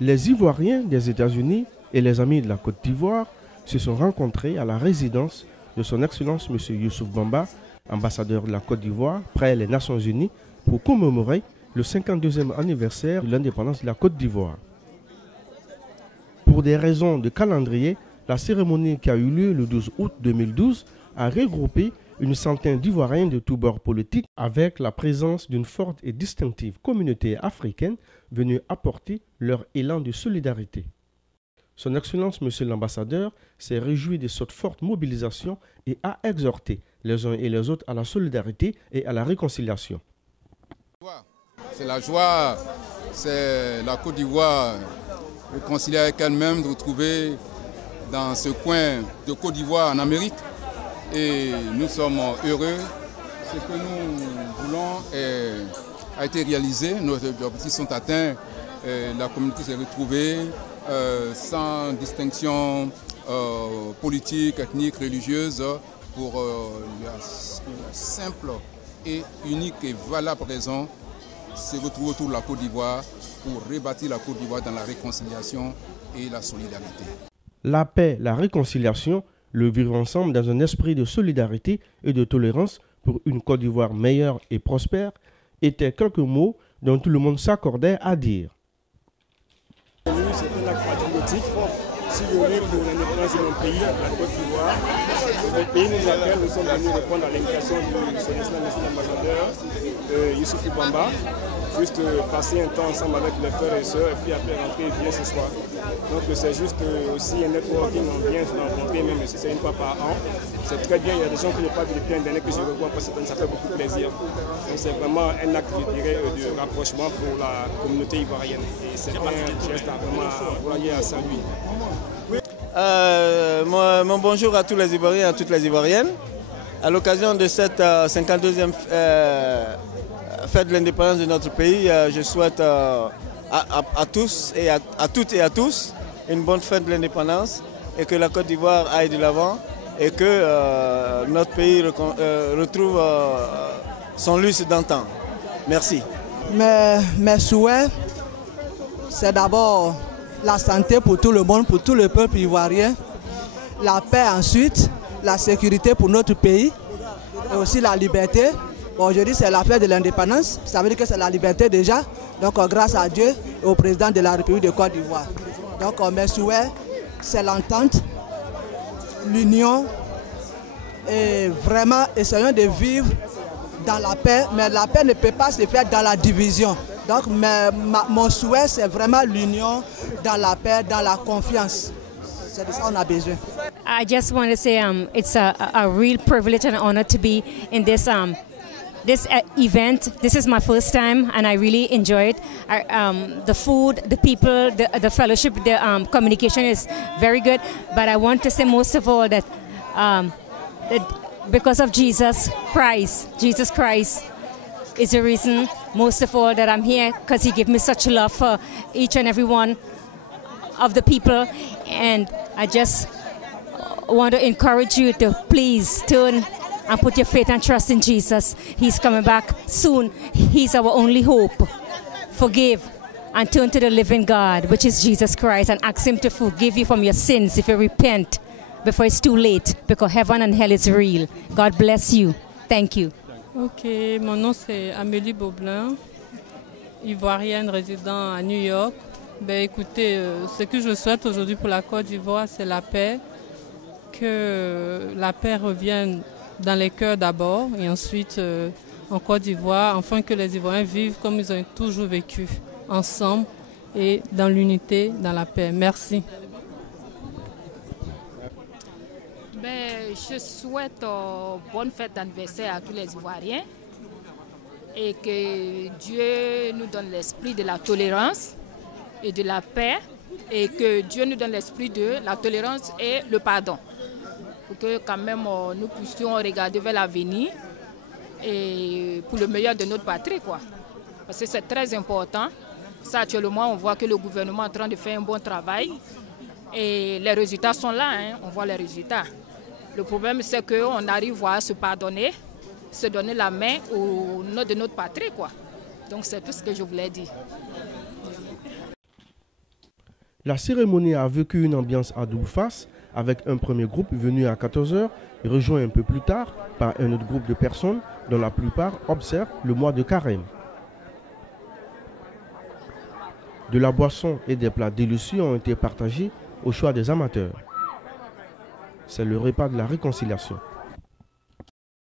Les Ivoiriens des États-Unis et les amis de la Côte d'Ivoire se sont rencontrés à la résidence de son Excellence M. Youssouf Bamba, ambassadeur de la Côte d'Ivoire près les Nations Unies, pour commémorer le 52e anniversaire de l'indépendance de la Côte d'Ivoire. Pour des raisons de calendrier, la cérémonie qui a eu lieu le 12 août 2012 a regroupé une centaine d'Ivoiriens de tous bords politiques avec la présence d'une forte et distinctive communauté africaine venue apporter leur élan de solidarité. Son Excellence, Monsieur l'ambassadeur, s'est réjoui de cette forte mobilisation et a exhorté les uns et les autres à la solidarité et à la réconciliation. C'est la joie, c'est la Côte d'Ivoire réconciliée avec elle-même, de retrouver dans ce coin de Côte d'Ivoire en Amérique. Et nous sommes heureux. Ce que nous voulons a été réalisé, nos objectifs sont atteints, la communauté s'est retrouvée sans distinction politique, ethnique, religieuse, pour la simple et unique et valable raison se retrouver autour de la Côte d'Ivoire pour rebâtir la Côte d'Ivoire dans la réconciliation et la solidarité. La paix, la réconciliation, le vivre ensemble dans un esprit de solidarité et de tolérance pour une Côte d'Ivoire meilleure et prospère étaient quelques mots dont tout le monde s'accordait à dire. C'est un acte patriotique. Si vous voulez pour l'indépendance de mon pays, la Côte d'Ivoire, le pays nous appelle, nous sommes venus répondre à l'invitation de son excellence l'ambassadeur Youssouf Bamba. Juste passer un temps ensemble avec les frères et sœurs et puis après rentrer bien ce soir. Donc c'est juste aussi un networking, on vient se rencontrer même si c'est une fois par an. C'est très bien, il y a des gens que je n'ai pas vu depuis un dernier que je revois parce que ça fait beaucoup plaisir. Donc c'est vraiment un acte, je dirais, de rapprochement pour la communauté ivoirienne. Et c'est un geste vraiment à envoyer à saluer. Mon bonjour à tous les Ivoiriens et à toutes les Ivoiriennes. À l'occasion de cette 52e fête de l'indépendance de notre pays, je souhaite à tous et à toutes et à tous une bonne fête de l'indépendance et que la Côte d'Ivoire aille de l'avant et que notre pays retrouve son luxe d'antan. Merci. Mes souhaits, c'est d'abord la santé pour tout le monde, pour tout le peuple ivoirien, la paix ensuite, la sécurité pour notre pays et aussi la liberté. Bon, aujourd'hui, c'est la fête de l'indépendance, ça veut dire que c'est la liberté déjà. Donc, grâce à Dieu et au président de la République de Côte d'Ivoire. Donc, mes souhaits, c'est l'entente, l'union et vraiment essayons de vivre dans la paix. Mais la paix ne peut pas se faire dans la division. Donc, mon souhait, c'est vraiment l'union dans la paix, dans la confiance. C'est de ça qu'on a besoin. I just want to say it's a real privilege and honor to be in this event. This is my first time and I really enjoy it. The food, the people, the fellowship, the communication is very good. But I want to say most of all that because of Jesus Christ is the reason most of all that I'm here, because he gave me such love for each and every one of the people. And I just want to encourage you to please turn and put your faith and trust in Jesus. He's coming back soon. He's our only hope. Forgive and turn to the living God, which is Jesus Christ, and ask him to forgive you from your sins if you repent before it's too late, because heaven and hell is real. God bless you. Thank you. Ok, mon nom c'est Amélie Beaublin, ivoirienne résidant à New York. Ben, écoutez, ce que je souhaite aujourd'hui pour la Côte d'Ivoire, c'est la paix. Que la paix revienne dans les cœurs d'abord et ensuite en Côte d'Ivoire, afin que les Ivoiriens vivent comme ils ont toujours vécu, ensemble et dans l'unité, dans la paix. Merci. Je souhaite bonne fête d'anniversaire à tous les Ivoiriens et que Dieu nous donne l'esprit de la tolérance et de la paix et que Dieu nous donne l'esprit de la tolérance et le pardon. Pour que quand même nous puissions regarder vers l'avenir et pour le meilleur de notre patrie, quoi. Parce que c'est très important. Ça, actuellement, on voit que le gouvernement est en train de faire un bon travail et les résultats sont là, hein, on voit les résultats. Le problème, c'est qu'on arrive à se pardonner, se donner la main au nom de notre patrie, quoi. Donc c'est tout ce que je voulais dire. La cérémonie a vécu une ambiance à double face avec un premier groupe venu à 14 h et rejoint un peu plus tard par un autre groupe de personnes dont la plupart observent le mois de carême. De la boisson et des plats délicieux ont été partagés au choix des amateurs. C'est le repas de la réconciliation.